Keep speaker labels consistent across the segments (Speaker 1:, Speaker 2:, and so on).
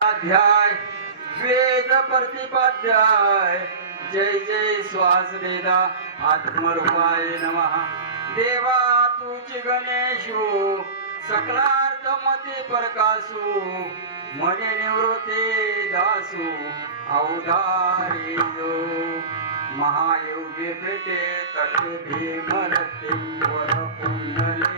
Speaker 1: अध्याय. वेद प्रतिपाध्याय जय जय श्वास वेदा. आत्मरूपाय नमः. देवा तुझी गणेशो सकलार्थ मते प्रकाशो मने निवृत्ते दासो अवधारी जो महायोगी पेटे तट भीमरते वर पुंडलिकाय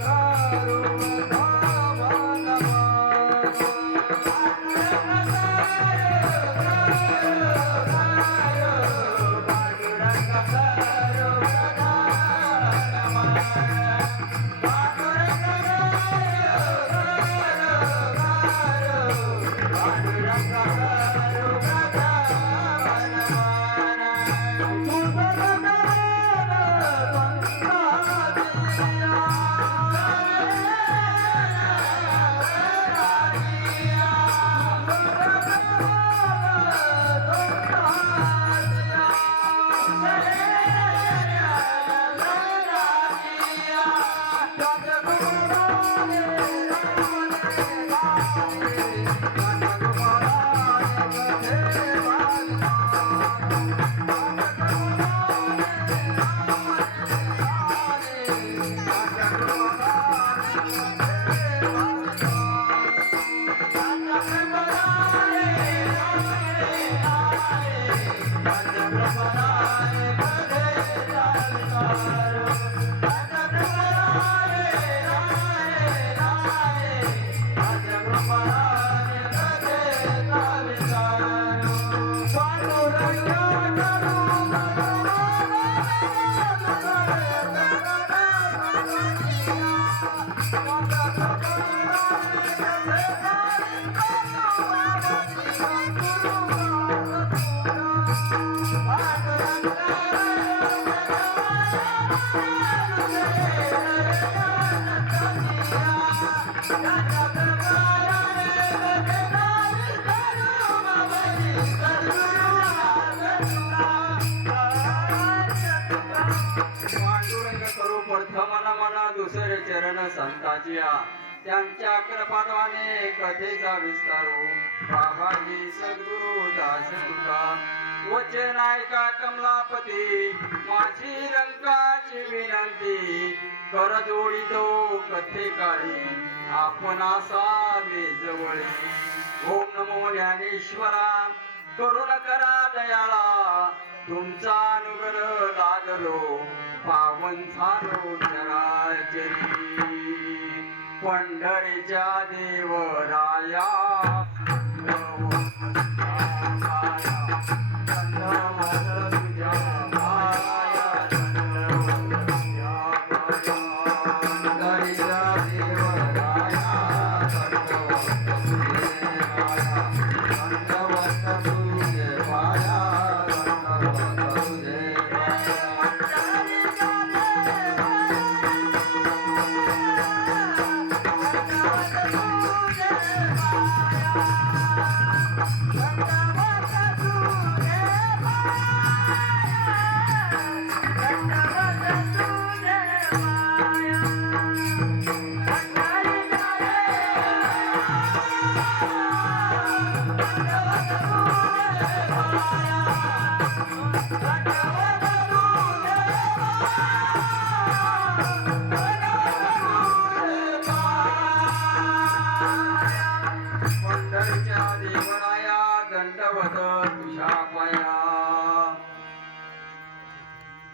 Speaker 1: दुसरे चरण संताजिया. त्यांच्या कृपाद्वाने कथेचा विस्तारू बाबाजी सद्गुरु दास तुका. वचन ऐका कमलापती माझी रंगाची विनंती. कर जोडितो कथे काळी आपण असा जवळी ओम नमो ज्ञानेश्वरा करुण करा दयाळा. तुमचा अनुग्रह लागलो पावन झालो चराचरी पंढरीच्या देवराया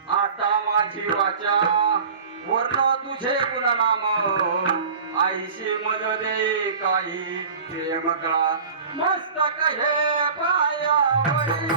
Speaker 2: आता
Speaker 1: माझी वाचा. वर्ण तुझे गुणनाम. आईशी मज दे काही प्रेम कळा मस्तक हे पायावरी.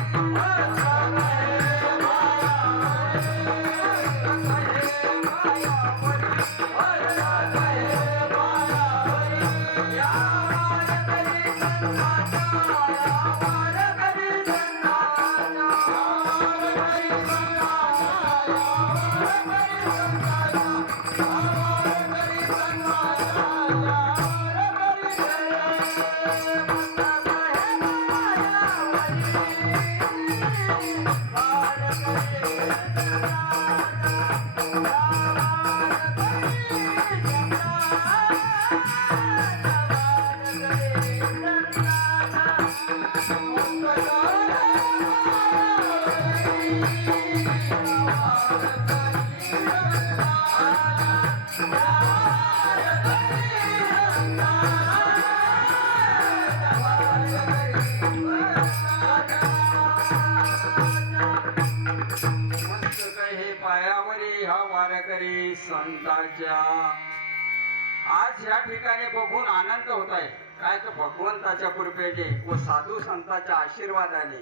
Speaker 1: वारकरी संतांच्या आज या ठिकाणी बघून आनंद होत आहे. काय तर भगवंताच्या कृपेने व साधू संतांच्या आशीर्वादाने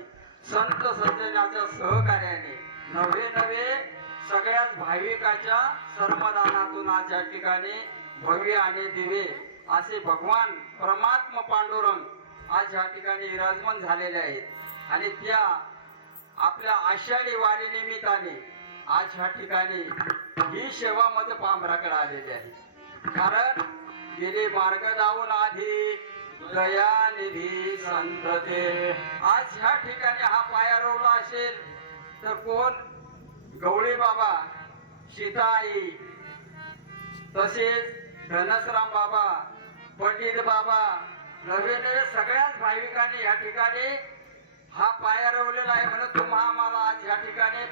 Speaker 1: संत सज्जनाच्या सहकार्याने नवे नवे सगळ्याच भाविकाच्या सर्वदानातून आज या ठिकाणी भव्य आणि दिवे असे भगवान परमात्म पांडुरंग आज या ठिकाणी विराजमान झालेले आहेत. आणि त्या आपल्या आषाढी वारी निमित्ताने आज ह्या ठिकाणी ही सेवा मध्ये पांभराकडे आलेली आहे. कारण गेले मार्ग जाऊन आधी दयानिधी संतते. आज ह्या ठिकाणी हा पाया रोवला असेल तर कोण? गवळी बाबा सीताई तसेच धनसराम बाबा पंडित बाबा नवीन सगळ्याच भाविकांनी या ठिकाणी हा पाया रवलेला आहे म्हणून तो आम्हाला आज या ठिकाणी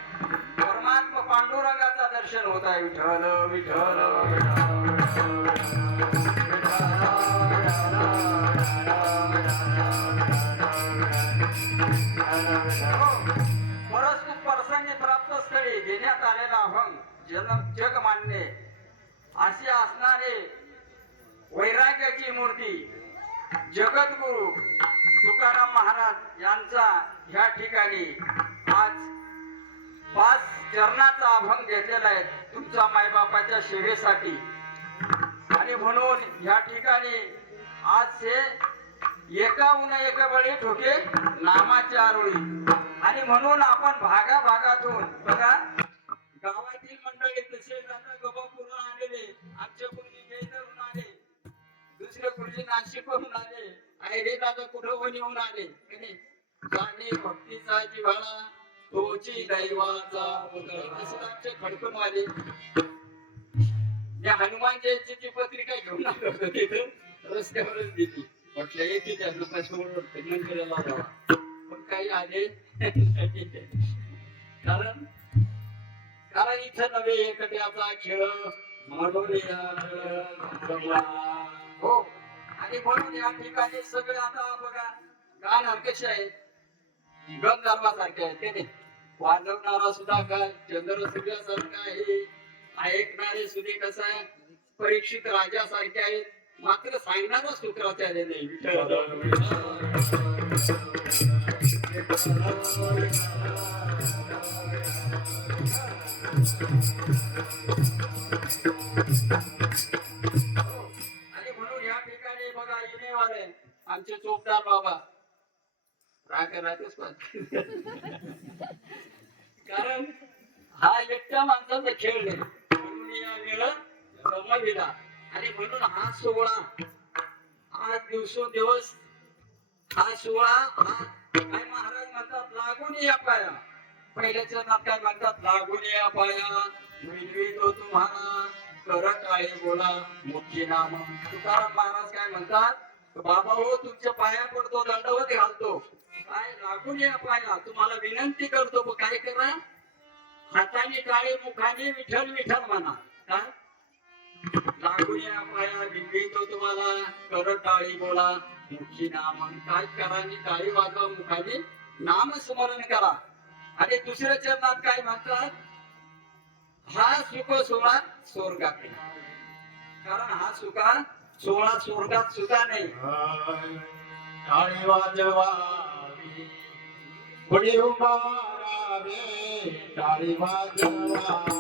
Speaker 1: परमात्मा पांडुरंगाचा दर्शन होत आहे. विठ्ठल विठ्ठल परंतु प्रसंगी प्राप्त स्थळी देण्यात आलेला अभंग जन जग मान्य असे असणारे वैराग्याची मूर्ती जगद्गुरु तुकाराम महाराज यांचा ह्या ठिकाणी आज पाच चरणाचा अभंग घेतलेला आहे तुमच्या मायबापाच्या सेवेसाठी आणि म्हणून या ठिकाणी आज हे उना एका बळी ठोके नामाच्या आरोळी. आणि म्हणून आपण भागा भागातून बघा गावातील मंडळी तसे आता गबापूरला आलेले आमच्या गुरुजी जयधरून आले. दुसरे गुरुजी नाशिकवरून आले. आयडे दादा कुठं येऊन आले. जाणे भक्तीचा जिव्हाळा तोची दैवाचा पुतळा. तसंच आमचे खडकून आले या हनुमान जयंतीची पत्रिका घेऊन आलो होतो तिथं. रस्त्यावरच दिली म्हटलं येते त्या दुकानासमोर मंदिराला जावा पण काही आले कारण कारण इथं नवे एकट्याचा खेळ. म्हणून हो. आणि म्हणून या ठिकाणी सगळे आता बघा गाणार कसे आहे. गंधर्वासारखे आहेत ते वाजवणारा सुद्धा काय चंद्र सूर्यासारखा आहे. ऐकणारे सुद्धा कसं आहे? परीक्षित राजासारखे आहेत मात्र सांगणारा सूत्राचार्य नाही आणि म्हणून या ठिकाणी बघा येणेवाले आमचे चोपदार बाबा. राग राहतेच पण कारण हा एकट्या माणसाचा खेळ नाही. म्हणून या वेळा जमविला. आणि म्हणून हा सोहळा हा दिवसोदिवस हा सोहळा हा काय महाराज म्हणतात लागून या पाया. पहिल्याच्या नात काय म्हणतात लागून या पाया. मिळवितो तुम्हाला करत आहे बोला मुख्य नाम. तुकाराम महाराज काय म्हणतात बाबा हो तुमच्या पाया पडतो दंडवत घालतो. काय लागून या पाया. तुम्हाला विनंती करतो काय करा? हाताने काळे मुखाने विठ्ठल विठ्ठल म्हणा. काय लागून या पाया विनवितो तुम्हाला. करत टाळी बोला. मुखी नाम काय करा आणि टाळी वाजवा मुखाने नाम स्मरण करा. आणि दुसऱ्या चरणात काय म्हणतात? हा सुख सोळा स्वर्गात. कारण हा सुखा सोळा स्वर्गात सुद्धा नाही.
Speaker 2: टाळी वाजवा. पुढे उभारावे टाळी वाजवावी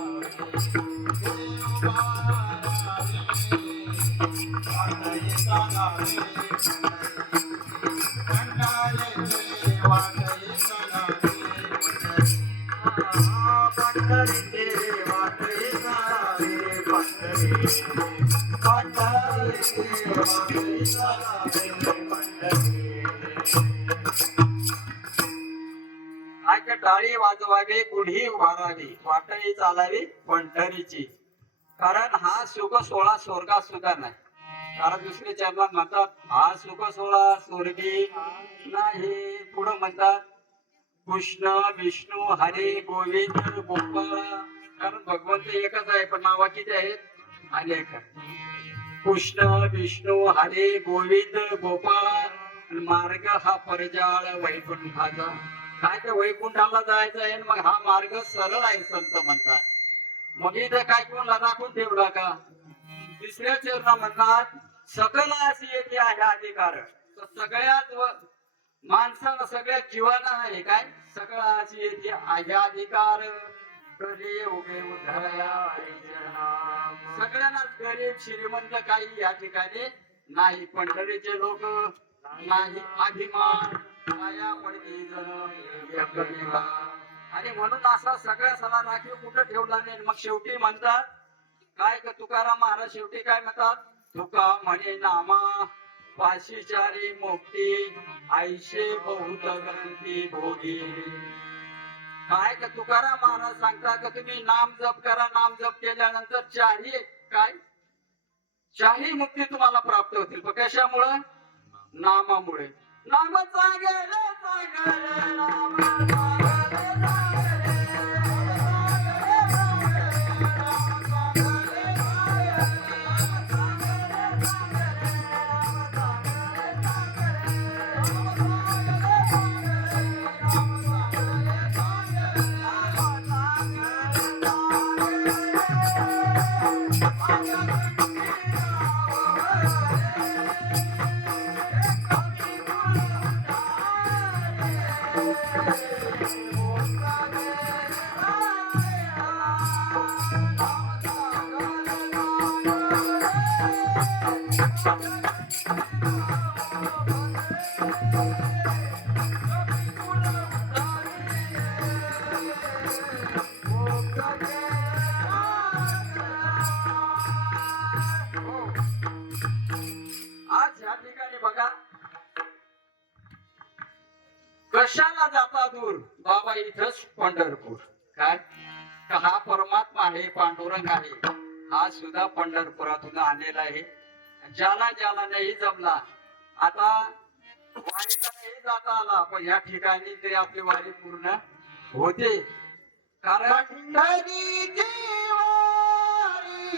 Speaker 1: आजच्या टाळी वाजवावी गुढी उभारावी वाटही चालावी पंढरीची कारण हा सुख सोळा स्वर्गात सुद्धा नाही. कारण दुसरे चरणात म्हणतात हा सुख सोळा स्वर्गी नाही. पुढे म्हणतात कृष्ण विष्णू हरी गोविंद गोपाळ. कारण भगवंत एकच आहे पण नावा किती आहेत? अनेक कृष्ण विष्णू हरी गोविंद गोपाळ. मार्ग हा परजाळ वैकुंठाचा. काय ते वैकुंठाला जायचं आहे मग हा मार्ग सरळ आहे संत म्हणतात. मग इथं काय कोणला दाखवून ठेवला का? तिसऱ्या चरणा म्हणतात सकल अशी येते आहे अधिकार. तर सगळ्यात सगळ्या जीवाना आहे काय? सगळं अशी येते आहे अधिकार. सगळ्यांनाच गरीब श्रीमंत काही या ठिकाणी नाही. पंढरीचे लोक नाही अभिमान. माया पडती जण आणि म्हणून असा सगळ्या सला राखीव कुठं ठेवला नाही. मग शेवटी म्हणतात काय तुकाराम महाराज शेवटी काय म्हणतात? तुका म्हणे नामा पाशीचारी मुक्ती आईशे बहुत ग्रंथी भोगी. काय का तुकाराम महाराज सांगता का तुम्ही? नाम जप करा. नाम जप केल्यानंतर चारही काय? चारही मुक्ती तुम्हाला प्राप्त होतील. कशामुळे? नामामुळे. नाम चांगले चांगले नाम कशाला जाता दूर? बाबा इथंच पंढरपूर. काय? का हा परमात्मा आहे पांडुरंग आहे? हा सुद्धा पंढरपुरातून आलेला आहे. ज्याला ज्याला नाही जमला. आता वारीला नाही जाता आला. पण या ठिकाणी तरी आपली वारी पूर्ण होते. कारण
Speaker 2: पंढरीची वारी,